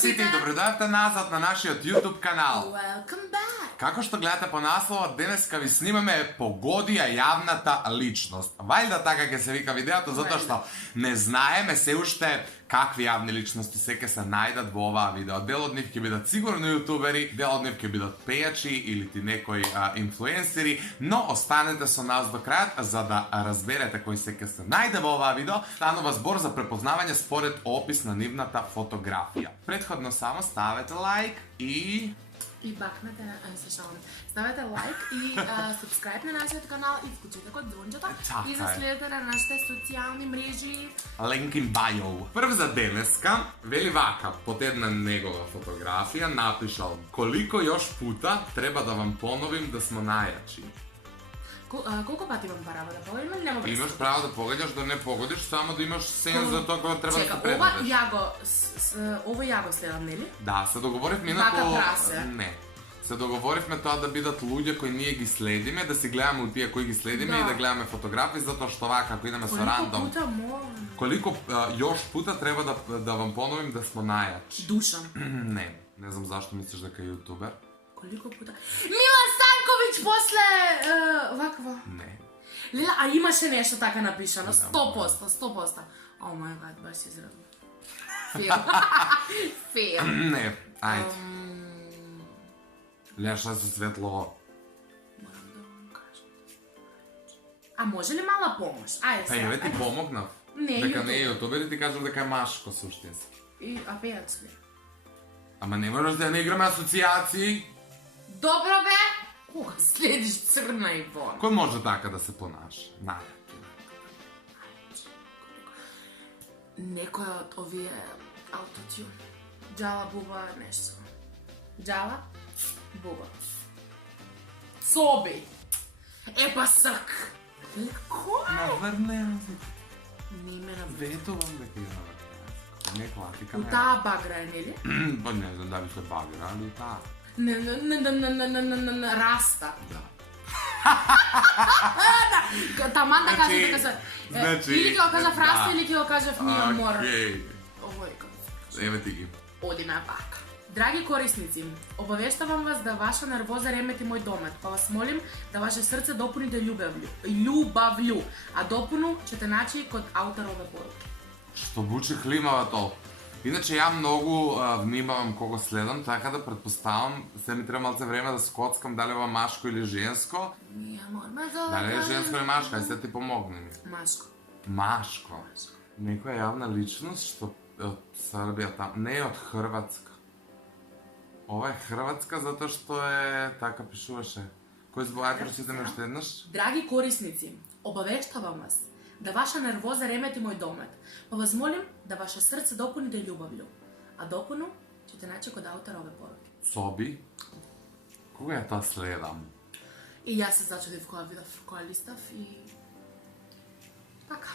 сите и добредојавте назад на нашиот YouTube канал. Welcome back! Како што гледате по насловот, денеска ви снимаме погоди ја јавната личност. Вајда така ќе се вика видеото, затоа што не знаеме се уште какви јавни личности се ќе се најдат во оваа видео. Дел од нив ќе бидат сигурно јутубери, дел од нив ќе бидат пејачи или ти некои инфлуенсери, но останете со нас до крајот за да разберете кој се ќе се најде во оваа видео. Станува збор за препознавање според опис на нивната фотографија. Претходно само ставете лайк и бакнете, ставете лайк и subscribe на нашиот канал и вклучете код звончето и да следите на нашите социјални мрежи. Link in bio. Прв за денеска, вели вака, под една негова фотографија напишал: колико још пута треба да вам поновим да смо најачи? Колку пати имам право да погодим или нема? Имаш право да погодиш, да не погодиш, само да имаш сенс за тоа кога треба да се Чека, предадеш. ова ја го следам, нели? Да, се договоривме Вака инаку... прасе. Не. Се договоривме тоа да бидат луѓе кои ние ги следиме, да си гледаме у тие кои ги следиме и да гледаме фотографии, затоа што вака, ако идеме со рандом. Колку пута морам? Колико још пута треба да вам поновим да смо најачи? Душан. Не знам зашто мислиш дека е јутубер. Колико пута? Милан Станковиќ после вакво. Не. Лела, а имаше нешто така напишано, 100%. О мај гад, баш се израдувам. Фейл. Не, ајде. Леша со светло. Морам да вам кажам. А може ли мала помош? Ајде Па сега. еве ти помогнав. Не, Дека не е јутубер. јутубер и ти кажам дека е машко суштински. А пејач ли? Ама не можеш да не играме асоцијации. Добро бе! Кога следиш Црна Ивона? Кој може така да се понаша? Најаки. Некој од овие аутотюн. Джала Буба нешто. Джала Буба. Соби. Епа срк. Кој? Наврне. Не ме на Ветувам дека има. Не класика. У таа багра е, нели? Па не знам дали се багра, али таа. Раста. Да. Таман да каже дека се... Значи... Или ќе го кажав раста, или ќе го кажав миомор. Океј. Овој како... Еве ти ги. Одиме пак. Драги корисници, обавештавам вас да ваша нервоза ремети мој домет, па вас молим да ваше срце допуните љубављу, а допуну ќе те начи код ауторове поруки. Што бучи хлимава толку. Иначе ја многу внимавам кого следам, така да предпоставам, се ми треба малце време да скоцкам дали ова машко или женско. Дали е женско или машко, ај се ти помогни ми. Машко. Машко. Некоја јавна личност што е од Србија там, не е од Хрватска. Ова е Хрватска затоа што е, така пишуваше. Кој збоја прочитаме уште еднаш? Драги корисници, обавештавам вас да ваша нервоза ремети мој домет, па вас молим да ваше срце допуните љубављу, а допуну ќе те начи код ауторове поруки. Соби? Кога ја тоа следам? И јас се зачудив кога видов која листав и... Така.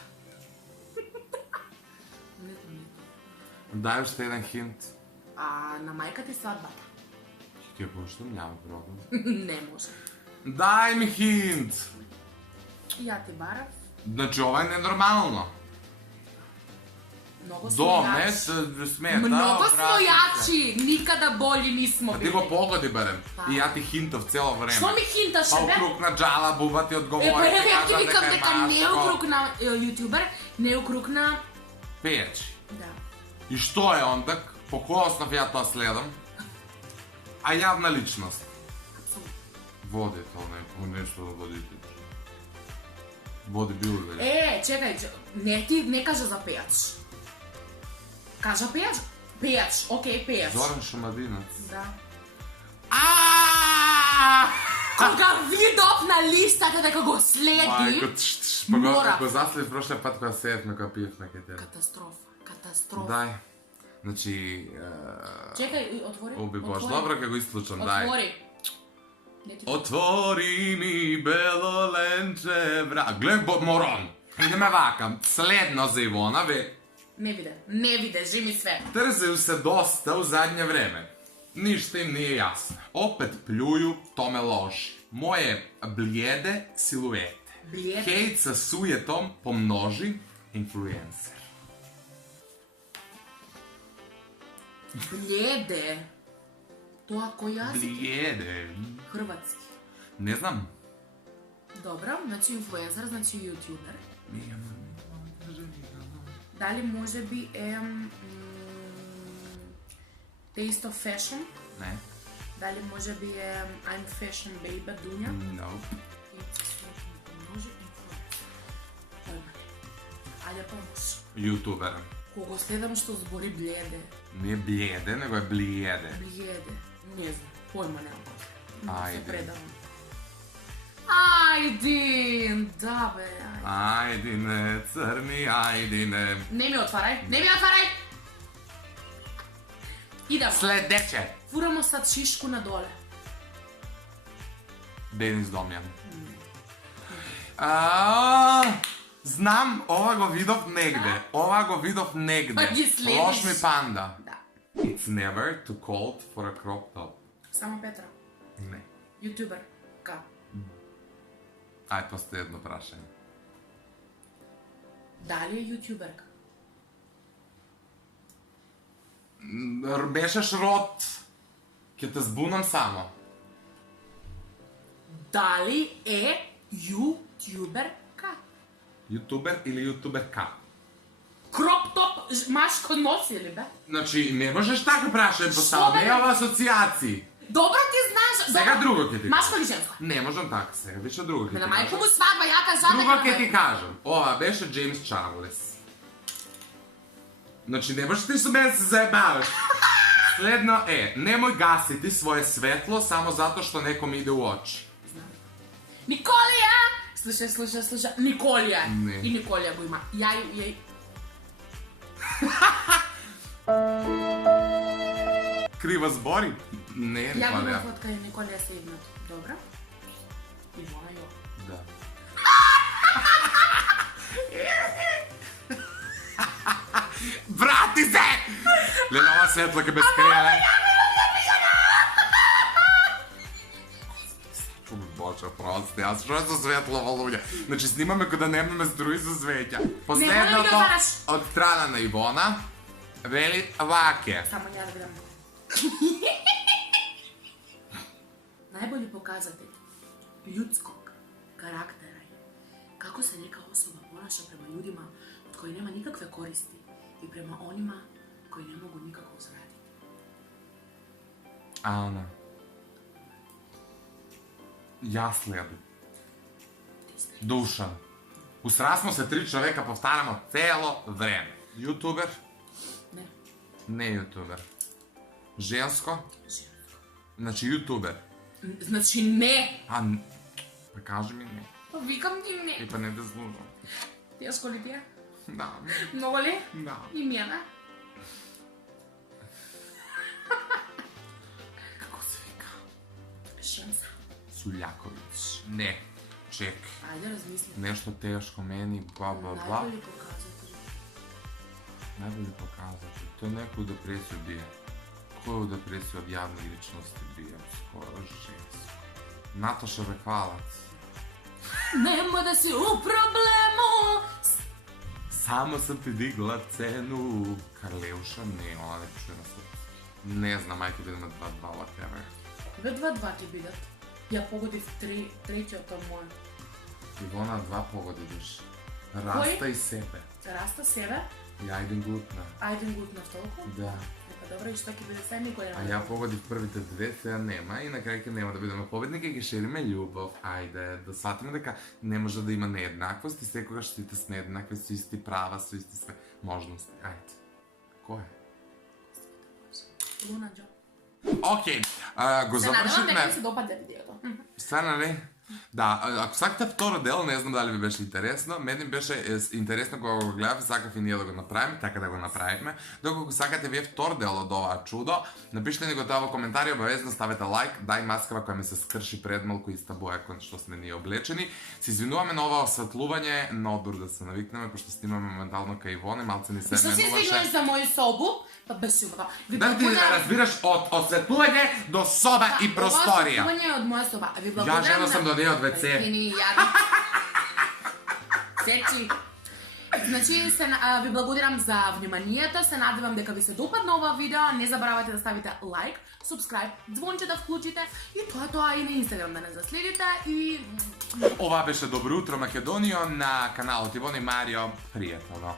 Не. Дај уште еден хинт. А на мајка ти свадбата? Ќе пуштам, няма проблем. Не може. Дај ми хинт! Ја ти барав. Значи, ова е ненормално. Многу Домет, смејачи. смета, Многу вратите. смејачи! Никада боли нисмо Ти били. го погоди барем. И ја ти хинтов цело време. Што ми хинташе, Па бе? округ на Джала Буба ти одговори. Па ти ја ти кажа викам е дека не е машко. округ на јутубер, не е округ на... Пејачи. Да. И што е онда? По кој основ ја тоа следам? А јавна личност. Апсолутно. Водител, нешто да водител. Бодибилдер. Чекај, не кажа за пејач. Кажа пејач? Пејач, окей, пејач. Зоран Шумадинец. Да. Аааа! Кога видов на листата дека го следи, Па мора. го заслив прошлиот пат кога седевме кога пиевме кај тебе. Катастрофа. Дај. Значи... Чекај, отвори. Оби Бож, добро ке го исклучам, дај. Отвори. Отвори ми бело ленче, бра... Глед, морон! Идеме вака, следно за Ивона, ве... Не виде, жими све. Трзaju се доста у задње време. Ништа им не е јасно. Опет плюju, то ме ложи. Моje blijede силуете. Blijede? Хейт sa сујетом помножи инфлуенсер. Bljede. Тоа кој јазик? Blijede. Хрватски. Не знам. Добро, значи инфлуенсер, значи јутјубер. Дали може би е Taste of Fashion? Не. Дали може би е I'm Fashion Baby Дуња? No. Може инфлуенсер. Ајде помош. Ютубер. Кого следам што збори бледе? Не Blijede, него е Blijede. Бледе. Не знам, појма немам. Ајде. Се предавам. Ајдин, да бе, ајде. Ајдине, црни, ајдине. Не ми отварај, не ми отварај! Идемо. Следече. Фурамо сад шишку надоле. Денис Домјан. Знам, ова го видов негде. Ова го видов негде. Па ги следиш. Лош ми панда. Да. It's never too cold for a crop top. Само Петра. Не. Јутубер. Ка? Ај, после едно прашање. Дали е јутуберка? Бешеш род. Ке те збунам само. Дали е јутуберка? Ютубер или ютуберка? Кроп топ машко носи ли бе? Значи, не можеш така прашање поставам. бе? Не ова асоцијации. Добро ти знаеш. Сега добро. друго ќе ти Машко или женско? Не можам така сега, више друго ќе ти На кажам. мајко му свадба, ја кажа Друго ќе ти кажам. Ова беше Джеймс Чарлес. Значи, не можеш ти со мене се заебаваш. Следно е, немој гасити своje светло само затоа што неком иде у очи. Николија! Слушај. Николија. Не. И Николија го има. Ја. Крива збори? Не, Ја го Николија. имам фотка и Николија се иднат. Добра? Ивона јо. Да. Врати се! Леле, ова светло ке без скријале. Боже, прости, јас што е со светло во луѓе? Значи, снимаме кога немаме струи со свеќа. Не, моля Последното да бараш. од страна на Ивона вели ваке. Само ја да видам. Најбољи показател људског карактера е како се нека особа понаша према људима од кои нема никакве користи и према онима кои не могу никако узради. Ана. Јас следам. Душан. Усра смо се 3 човека, повтарамо цело време. Јутубер? Не, Не јутубер. Женско? женско. Значи јутубер. Значи не. Па кажи ми не. Па викам ти не. И па не да слушам. Тешко ли ти е? Да. Много ли? Да. Имена? Како се вика? Шемса. Сулјаковиќ. Не. Чек. Ајде размисли. Нешто тешко мени, бла. Најбољи показател. Најбољи показател. Тој некој депресија бие. Кој депресија од јавни личности бие? Скоро женско. Наташа Реквалац. Нема да си у проблему. Само сам ти дигла цену. Карлеуша? Не, она не чуе на српски. Не знам, ајде бидеме 2-2 ова тебе. Ве 2-2 ќе бидат. Ја погодив третиото моје. Ивона 2 погоди душ. Раста и себе. Раста себе, Ја идем гутна. ајден гутнав толку. Да. Па добро, и што ќе биде сега никој А нема. ја погодив првите 2, сега нема и на крај ќе нема да бидеме победники и ќе шириме љубов. Ајде, да сватиме дека не може да има нееднаквост и секогаш сите сме еднакви, со исти права, со исти све можности. Ајде. Кој е? Луна Џо. Океј, го Се надевам дека завршивме. ви се допаде видеото. Стана ли? Да, ако сакате второ дел, не знам дали ви беше интересно. Мене беше интересно кога го гледав и сакав и ние да го направиме, така да го направивме. Доколку сакате вие втор дел од оваа чудо, напишете ни го тоа во коментари, обавезно ставете лайк, дај маскава која ми се скрши пред малку иста боја кон што сме ние облечени. Се извинуваме на ова осветлување, на одбор да се навикнеме, пошто снимаме моментално кај Ивоне, малце ни се И што си извинуваш за моју собу? Па беше убаво. Ви Да ти благодарам. разбираш од осветлување до соба и просторија. Ова осветлување е од моја соба. Ви Ја благодарам. жена сам до неја од WC. Сечи. Значи ви благодарам за вниманието, се надевам дека ви се допадна ова видео, не забравяйте да ставите лайк, субскрайб, звонче да вклучите и тоа и на Инстаграм да не заследите и... Ова беше Добро утро Македонио на каналот Ивон и Марио. Пријатно.